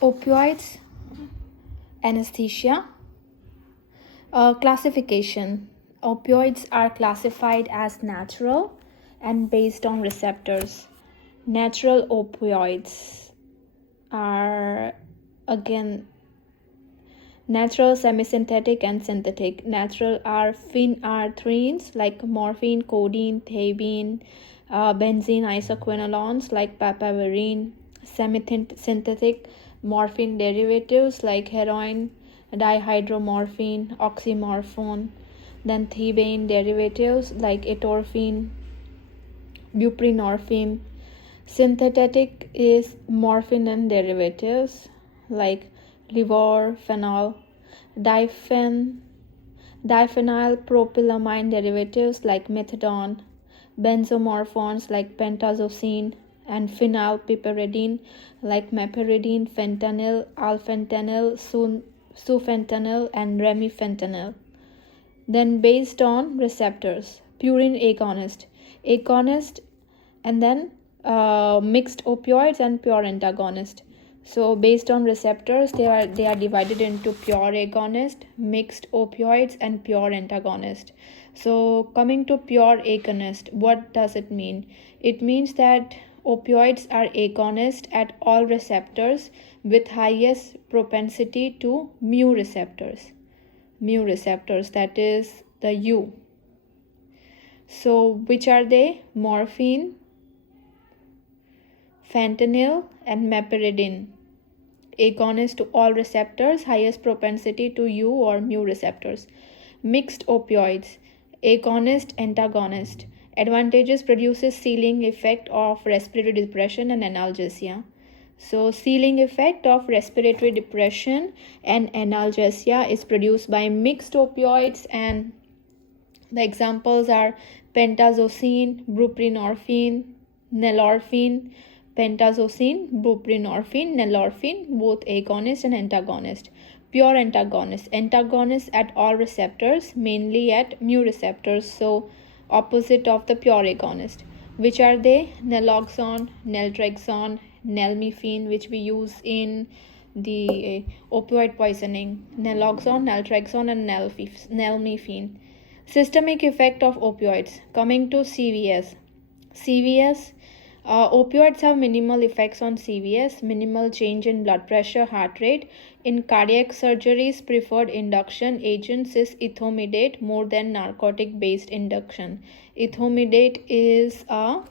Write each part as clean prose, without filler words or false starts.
Opioids, anesthesia. Classification. Opioids are classified as natural and based on receptors. Natural opioids are, again, natural, semi-synthetic, and synthetic. Natural are phenylephrines like morphine, codeine, theanine, benzene isoquinolones like papaverine. Semi-synthetic, morphine derivatives like heroin, dihydromorphine, oxymorphone. Then theanine derivatives like atropine, buprenorphine. Synthetic is morphine and derivatives like levorphenol, diphenylpropylamine derivatives like methadone, benzomorphones like pentazocine, and phenylpiperidine like meperidine, fentanyl, alfentanil, sufentanil, and remifentanil. Then based on receptors, purine agonist, and then mixed opioids and pure antagonist. So based on receptors, they are divided into pure agonist, mixed opioids, and pure antagonist. So coming to pure agonist, what does it mean? It means that opioids are agonist at all receptors with highest propensity to mu receptors, that is the U. So which are they? Morphine, fentanyl, and meperidine. Agonist to all receptors, highest propensity to U or mu receptors. Mixed opioids, agonist, antagonist. Advantages: produces ceiling effect of respiratory depression and analgesia. So ceiling effect of respiratory depression and analgesia is produced by mixed opioids, and the examples are pentazocine, buprenorphine, nalorphine. Pentazocine, buprenorphine, nalorphine, both agonist and antagonist. Pure antagonist at all receptors, mainly at mu receptors, so opposite of the pure agonist. Which are they? Naloxone, naltrexone, nalmefene, which we use in the opioid poisoning. Naloxone, naltrexone, and nalmefene. Systemic effect of opioids. Coming to CVS. Opioids have minimal effects on CVS, minimal change in blood pressure, heart rate. In cardiac surgeries, preferred induction agents is ethomidate more than narcotic-based induction. Ethomidate is a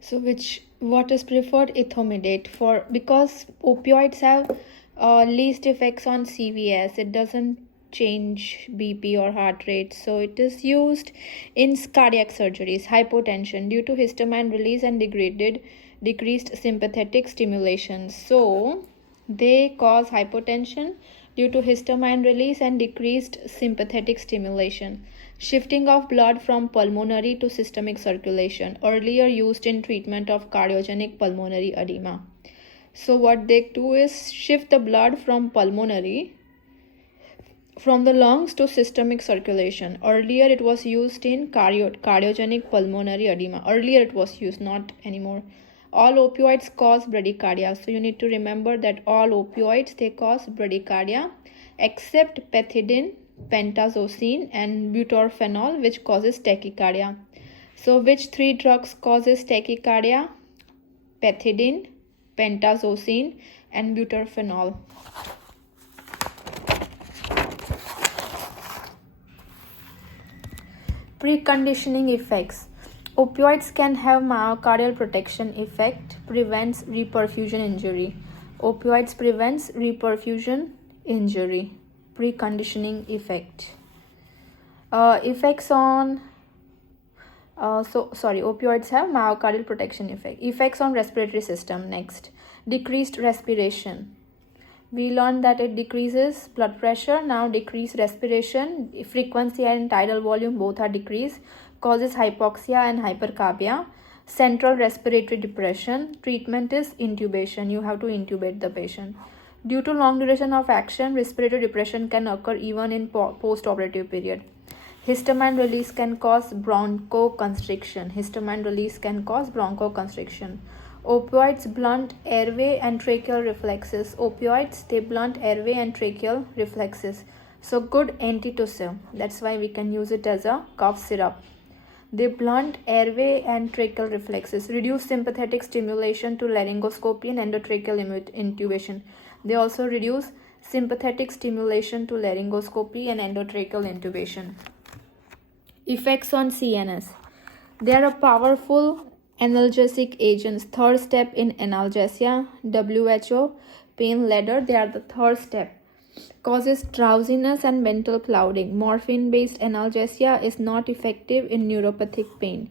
So what is preferred? Ethomidate, for because opioids have least effects on CVS. It doesn't change BP or heart rate, so it is used in cardiac surgeries. Hypotension due to histamine release and decreased sympathetic stimulation. So they cause hypotension due to histamine release and decreased sympathetic stimulation. Shifting of blood from pulmonary to systemic circulation, earlier used in treatment of cardiogenic pulmonary edema. So what they do is shift the blood from the lungs to systemic circulation. Earlier it was used in cardiogenic pulmonary edema. Earlier it was used, not anymore. All opioids cause bradycardia. So you need to remember that all opioids, they cause bradycardia except pethidine, pentazocine, and butorphanol, which causes tachycardia. So which three drugs causes tachycardia? Pethidine, pentazocine, and butorphanol. Preconditioning effects. Opioids can have myocardial protection effect, prevents reperfusion injury. Opioids prevents reperfusion injury. Preconditioning effect. Effects on Opioids have myocardial protection effect. Effects on respiratory system. Next, decreased respiration. We learned that it decreases blood pressure. Now decreased respiration, frequency and tidal volume both are decreased, causes hypoxia and hypercarbia. Central respiratory depression. Treatment is intubation. You have to intubate the patient. Due to long duration of action, respiratory depression can occur even in post-operative period. Histamine release can cause bronchoconstriction. Histamine release can cause bronchoconstriction. Opioids blunt airway and tracheal reflexes. Opioids, they blunt airway and tracheal reflexes. So good antitussive. That's why we can use it as a cough syrup. They blunt airway and tracheal reflexes. Reduce sympathetic stimulation to laryngoscopy and endotracheal intubation. They also reduce sympathetic stimulation to laryngoscopy and endotracheal intubation. Effects on CNS. They are a powerful analgesic agents. Third step in analgesia. WHO pain ladder. They are the third step. Causes drowsiness and mental clouding. Morphine based analgesia is not effective in neuropathic pain.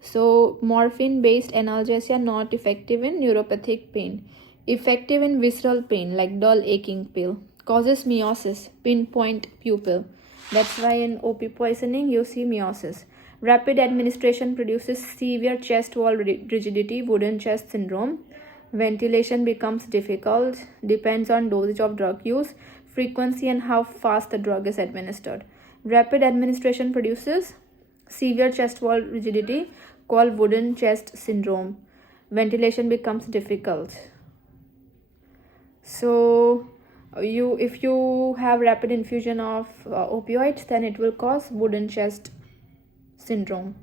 So morphine based analgesia not effective in neuropathic pain. Effective in visceral pain like dull aching pain. Causes meiosis, pinpoint pupil. That's why in OP poisoning you see meiosis. Rapid administration produces severe chest wall rigidity, wooden chest syndrome. Ventilation becomes difficult, depends on dosage of drug use, frequency and how fast the drug is administered. Rapid administration produces severe chest wall rigidity called wooden chest syndrome. Ventilation becomes difficult. So if you have rapid infusion of opioids, then it will cause wooden chest syndrome.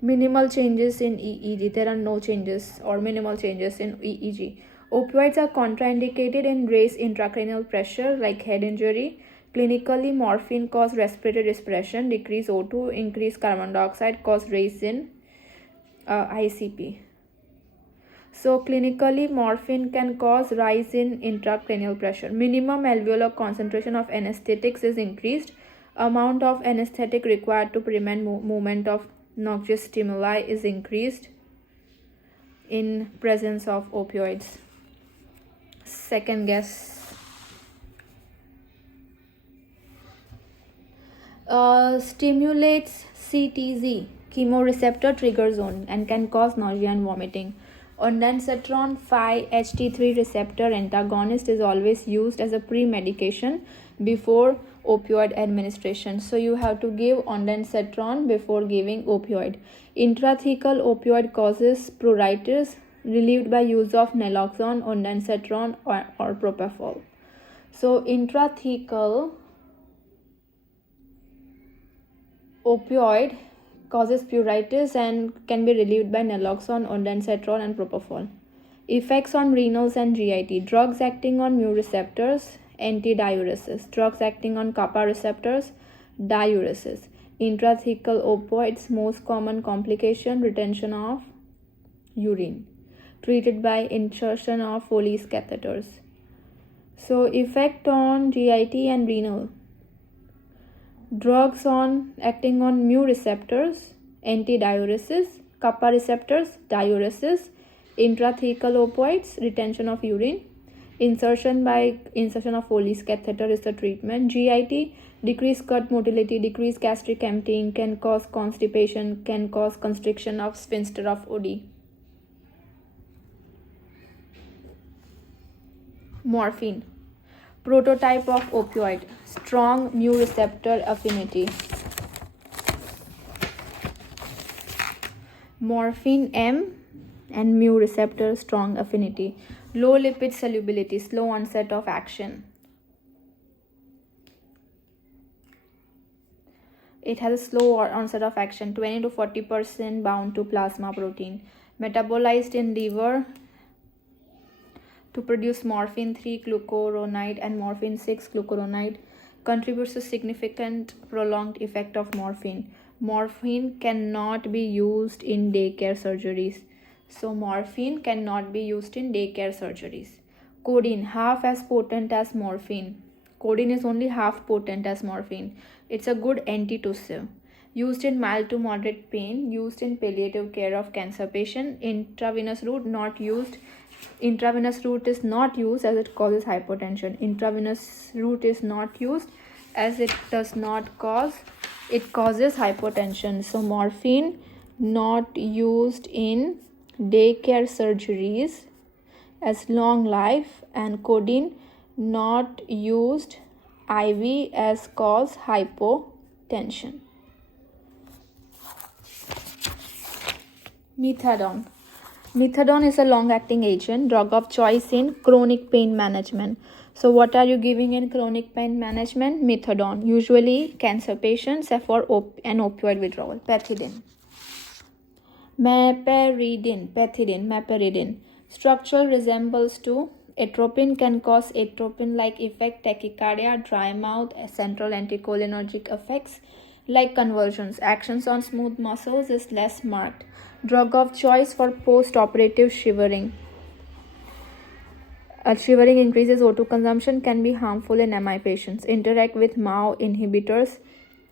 Minimal changes in EEG. There are no changes or minimal changes in EEG. Opioids are contraindicated in raised intracranial pressure like head injury. Clinically, morphine cause respiratory respiration, decrease O2, increase carbon dioxide, cause raise in ICP. So clinically, morphine can cause rise in intracranial pressure. Minimum alveolar concentration of anesthetics is increased. Amount of anesthetic required to prevent movement of noxious stimuli is increased in presence of opioids. Second guess. Stimulates CTZ, chemoreceptor trigger zone, and can cause nausea and vomiting. Ondansetron 5-HT3 receptor antagonist is always used as a pre-medication before opioid administration. So you have to give ondansetron before giving opioid. Intrathecal opioid causes pruritus, relieved by use of naloxone, ondansetron or propofol. So intrathecal opioid causes pruritus and can be relieved by naloxone, ondansetron and propofol. Effects on renals and GIT. Drugs acting on mu receptors, antidiuresis. Drugs acting on kappa receptors, diuresis. Intrathecal opioids, most common complication, retention of urine. Treated by insertion of Foley's catheters. So effect on GIT and renal. Drugs acting on mu receptors, antidiuresis, kappa receptors, diuresis. Intrathecal opioids, retention of urine. Insertion of Foley's catheter is the treatment. GIT, decreased gut motility, decreased gastric emptying, can cause constipation, can cause constriction of sphincter of OD. Morphine, prototype of opioid, strong mu receptor affinity. Morphine M and mu receptor strong affinity. Low lipid solubility, slow onset of action. It has a slow onset of action, 20 to 40% bound to plasma protein. Metabolized in liver to produce morphine 3-glucuronide and morphine 6-glucuronide. Contributes to significant prolonged effect of morphine. Morphine cannot be used in daycare surgeries. So morphine cannot be used in daycare surgeries. Codeine, half as potent as morphine. Codeine is only half potent as morphine. It's a good antitussive. Used in mild to moderate pain. Used in palliative care of cancer patient. Intravenous route not used. Intravenous route is not used as it causes hypotension. Intravenous route is not used as it does not cause, it causes hypotension. So morphine not used in daycare surgeries as long life, and codeine not used IV as cause hypotension. Methadone. Methadone is a long-acting agent, drug of choice in chronic pain management. So what are you giving in chronic pain management? Methadone. Usually cancer patients for an opioid withdrawal. Pethidine. Meperidine. Structural resembles to atropine, can cause atropine-like effect, tachycardia, dry mouth, central anticholinergic effects like convulsions. Actions on smooth muscles is less marked. Drug of choice for post-operative shivering. Shivering increases O2 consumption, can be harmful in MI patients. Interact with MAO inhibitors,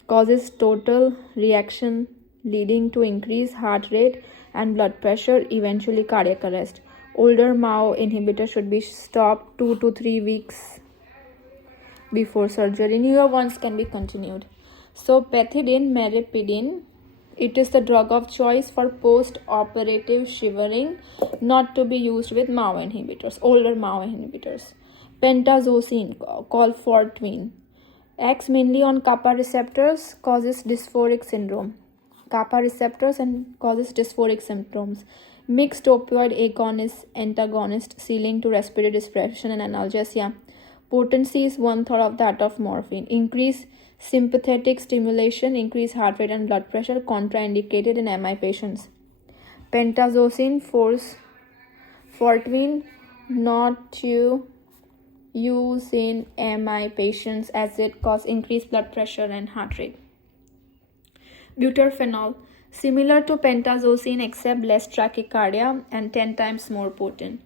causes total reaction leading to increased heart rate and blood pressure, eventually cardiac arrest. Older MAO inhibitor should be stopped 2 to 3 weeks before surgery. Newer ones can be continued. So pethidine, meperidine, it is the drug of choice for post-operative shivering, not to be used with MAO inhibitors, older MAO inhibitors. Pentazocine, called Fortwin, acts mainly on kappa receptors, causes dysphoric syndrome. Kappa receptors and causes dysphoric symptoms. Mixed opioid agonist, antagonist, ceiling to respiratory depression and analgesia. Potency is 1/3 of that of morphine. Increase sympathetic stimulation, increase heart rate and blood pressure, contraindicated in MI patients. Pentazocine, Fortwin, not to use in MI patients as it causes increased blood pressure and heart rate. Buterphenol, similar to pentazocine except less tachycardia and 10 times more potent.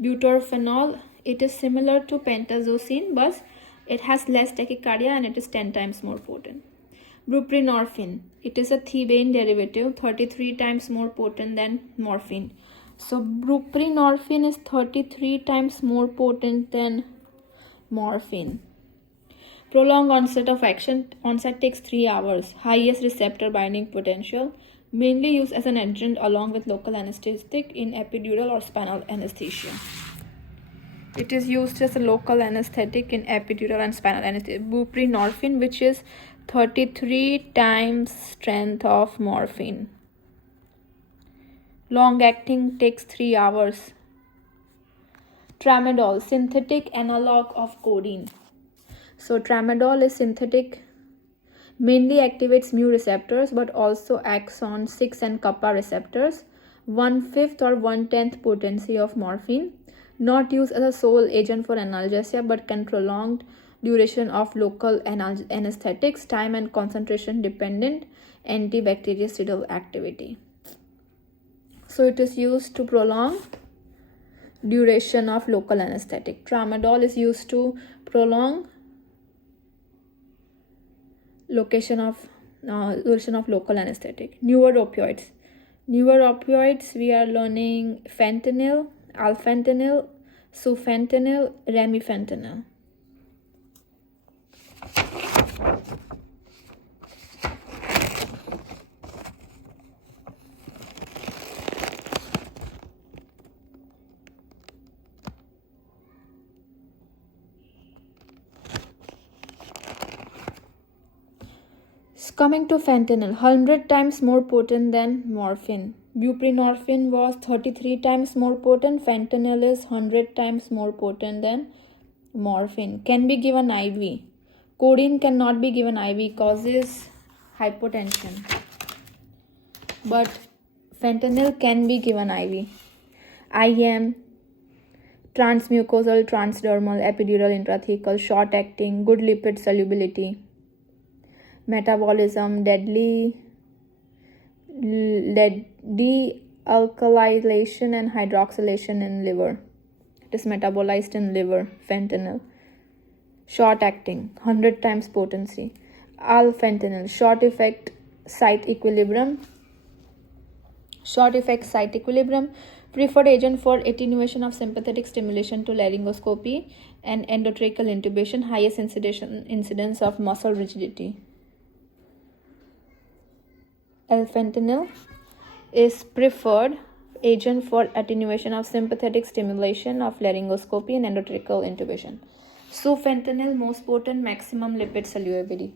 Buterphenol, it is similar to pentazocine but it has less tachycardia and it is 10 times more potent. Buprenorphine, it is a thebaine derivative, 33 times more potent than morphine. So buprenorphine is 33 times more potent than morphine. Prolonged onset of action. Onset takes 3 hours. Highest receptor binding potential. Mainly used as an adjunct along with local anesthetic in epidural or spinal anesthesia. It is used as a local anesthetic in epidural and spinal anesthesia. Buprenorphine, which is 33 times strength of morphine. Long acting takes 3 hours. Tramadol, synthetic analog of codeine. So tramadol is synthetic, mainly activates mu receptors but also acts on 6 and kappa receptors. 1/5 or 1/10 potency of morphine. Not used as a sole agent for analgesia but can prolong duration of local anesthetics, time and concentration dependent antibactericidal activity. So it is used to prolong duration of local anesthetic. Tramadol is used to prolong duration of local anesthetic. Newer opioids, we are learning fentanyl, alfentanil, sufentanil, remifentanil. Coming to fentanyl, 100 times more potent than morphine. Buprenorphine was 33 times more potent. Fentanyl is 100 times more potent than morphine. Can be given IV. Codeine cannot be given IV, causes hypotension. But fentanyl can be given IV. IM, transmucosal, transdermal, epidural, intrathecal, short acting, good lipid solubility. Metabolism, deadly dealkylation and hydroxylation in liver. It is metabolized in liver, fentanyl. Short acting, 100 times potency. Alfentanil, short effect site equilibrium. Short effect site equilibrium. Preferred agent for attenuation of sympathetic stimulation to laryngoscopy and endotracheal intubation. Highest incidence of muscle rigidity. L-fentanyl is preferred agent for attenuation of sympathetic stimulation of laryngoscopy and endotracheal intubation. Sufentanil, most potent, maximum lipid solubility.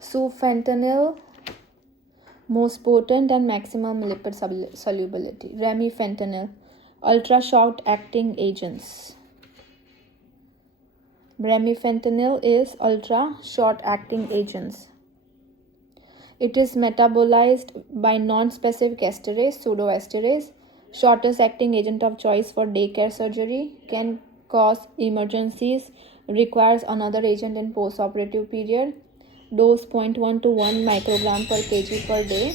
Sufentanil, most potent and maximum lipid solubility. Remifentanil, ultra short acting agents. Remifentanil is ultra short acting agents. It is metabolized by non-specific esterase, pseudoesterase. Shortest acting agent of choice for daycare surgery. Can cause emergencies. Requires another agent in post-operative period. Dose 0.1 to 1 microgram per kg per day.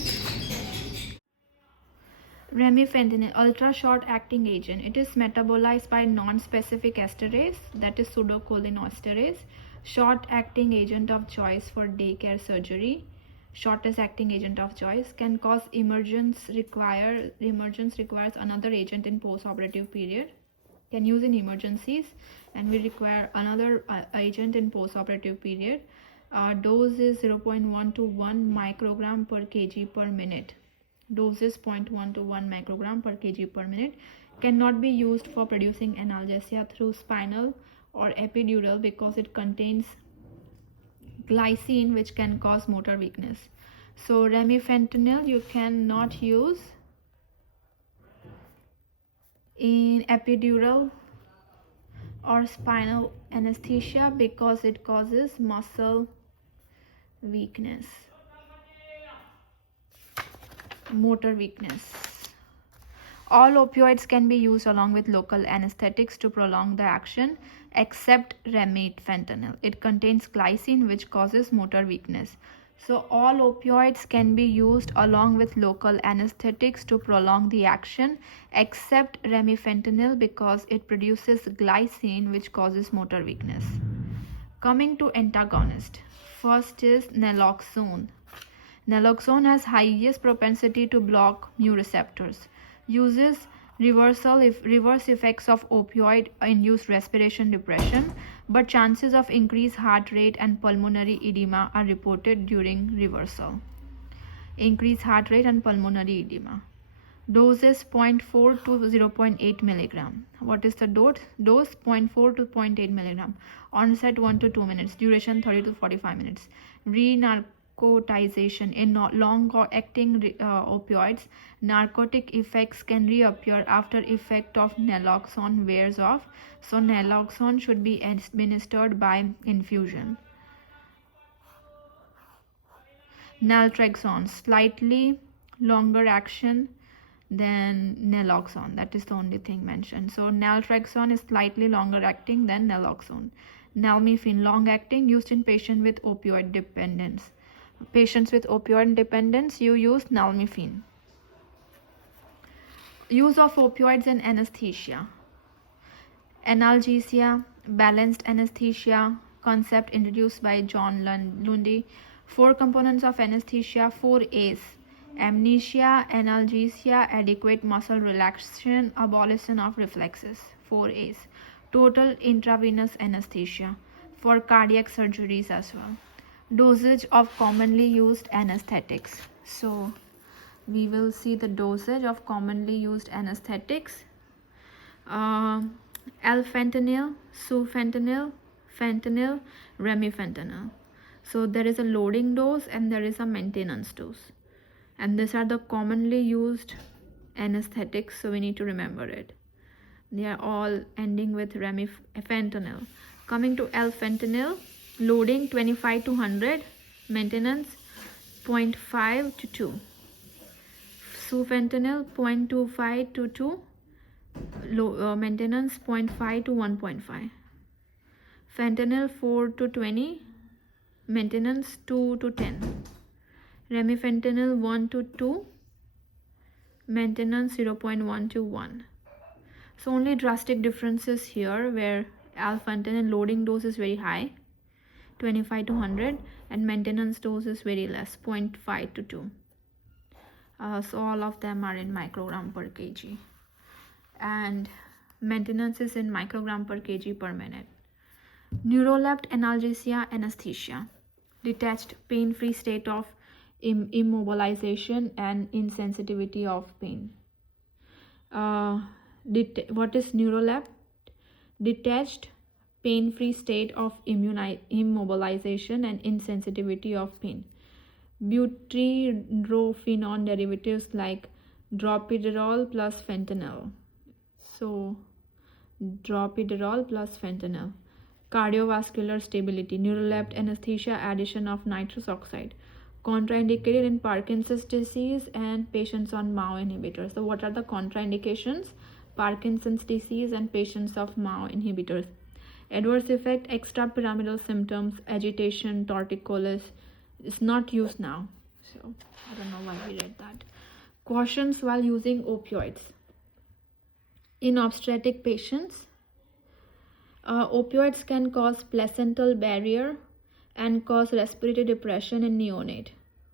Remifentanil, ultra short acting agent. It is metabolized by non-specific esterase, that is pseudocholinesterase. Short acting agent of choice for daycare surgery. Shortest acting agent of choice. Can cause emergence requires another agent in post-operative period. Can use in emergencies and will require another agent in post-operative period. Dose is 0.1 to 1 microgram per kg per minute. Dose is 0.1 to 1 microgram per kg per minute. Cannot be used for producing analgesia through spinal or epidural because it contains glycine, which can cause motor weakness. So remifentanil you cannot use in epidural or spinal anesthesia because it causes muscle weakness, motor weakness. All opioids can be used along with local anesthetics to prolong the action except remifentanil. It contains glycine, which causes motor weakness. So all opioids can be used along with local anesthetics to prolong the action except remifentanil because it produces glycine, which causes motor weakness. Coming to antagonist. First is naloxone. Naloxone has highest propensity to block mu receptors. Uses reverse effects of opioid induced respiration depression, but chances of increased heart rate and pulmonary edema are reported during reversal. Increased heart rate and pulmonary edema. Dose is 0.4 to 0.8 milligram. What is the dose? Dose 0.4 to 0.8 milligram. Onset 1 to 2 minutes. Duration 30 to 45 minutes. Narcotization. In long-acting opioids, narcotic effects can reappear after effect of naloxone wears off. So naloxone should be administered by infusion. Naltrexone, slightly longer action than naloxone. That is the only thing mentioned. So naltrexone is slightly longer acting than naloxone. Nalmefene, long acting, used in patients with opioid dependence. Patients with opioid dependence, you use nalmefene. Use of opioids in anesthesia. Analgesia, balanced anesthesia, concept introduced by John Lundy. 4 components of anesthesia, 4 A's. Amnesia, analgesia, adequate muscle relaxation, abolition of reflexes. 4 A's. Total intravenous anesthesia for cardiac surgeries as well. Dosage of commonly used anesthetics. So we will see the dosage of commonly used anesthetics. L-fentanyl, sufentanil, fentanyl, remifentanil. So there is a loading dose and there is a maintenance dose. And these are the commonly used anesthetics, so we need to remember it. They are all ending with remifentanil. Coming to L-fentanyl, loading 25 to 100, maintenance 0.5 to 2. Sufentanil 0.25 to 2, maintenance 0.5 to 1.5. Fentanyl 4 to 20, maintenance 2 to 10. Remifentanil 1 to 2, maintenance 0.1 to 1. So only drastic differences here where L-fentanyl loading dose is very high 25 to 100, and maintenance dose is very less, 0.5 to 2. So all of them are in microgram per kg, and maintenance is in microgram per kg per minute. Neurolept analgesia anesthesia, detached pain-free state of immobilization and insensitivity of pain. What is neurolept? Detached pain-free state of immobilization and insensitivity of pain. Butyrophenol derivatives like droperidol plus fentanyl. So droperidol plus fentanyl. Cardiovascular stability, neurolept anesthesia, addition of nitrous oxide. Contraindicated in Parkinson's disease and patients on MAO inhibitors. So what are the contraindications? Parkinson's disease and patients of MAO inhibitors. Adverse effect, extrapyramidal symptoms, agitation, torticollis. Is not used now. So I don't know why we read that. Cautions while using opioids. In obstetric patients, opioids can cause placental barrier and cause respiratory depression in neonate.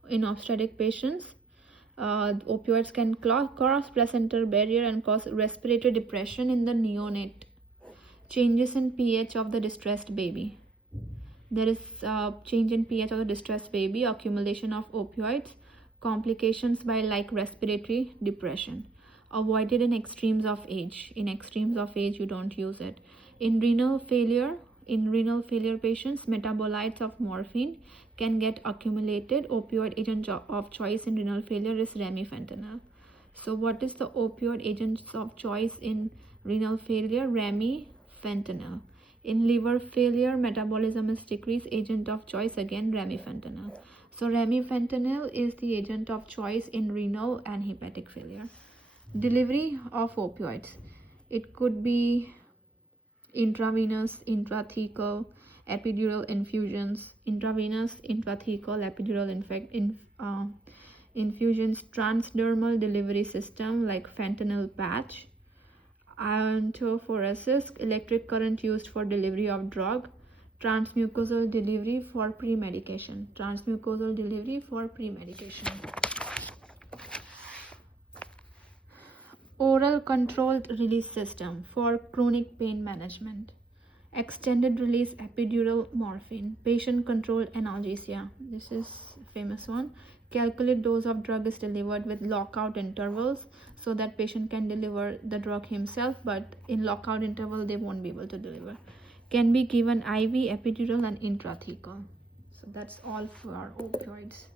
In obstetric patients, opioids can cause placental barrier and cause respiratory depression in the neonate. Changes in pH of the distressed baby. There is change in pH of the distressed baby, accumulation of opioids, complications by like respiratory depression. Avoided in extremes of age. In extremes of age, you don't use it. In renal failure patients, metabolites of morphine can get accumulated. Opioid agent of choice in renal failure is remifentanil. So what is the opioid agents of choice in renal failure? Remifentanil. In liver failure, metabolism is decreased, agent of choice again remifentanil. So remifentanil is the agent of choice in renal and hepatic failure. Delivery of opioids. It could be intravenous, intrathecal, epidural infusions, intravenous, intrathecal, epidural infusions, transdermal delivery system like fentanyl patch, iontophoresis, electric current used for delivery of drug, transmucosal delivery for pre-medication. Transmucosal delivery for pre-medication. Oral controlled release system for chronic pain management. Extended release epidural morphine. Patient controlled analgesia. This is a famous one. Calculate dose of drug is delivered with lockout intervals so that patient can deliver the drug himself, but in lockout interval they won't be able to deliver. Can be given IV, epidural and intrathecal. So that's all for our opioids.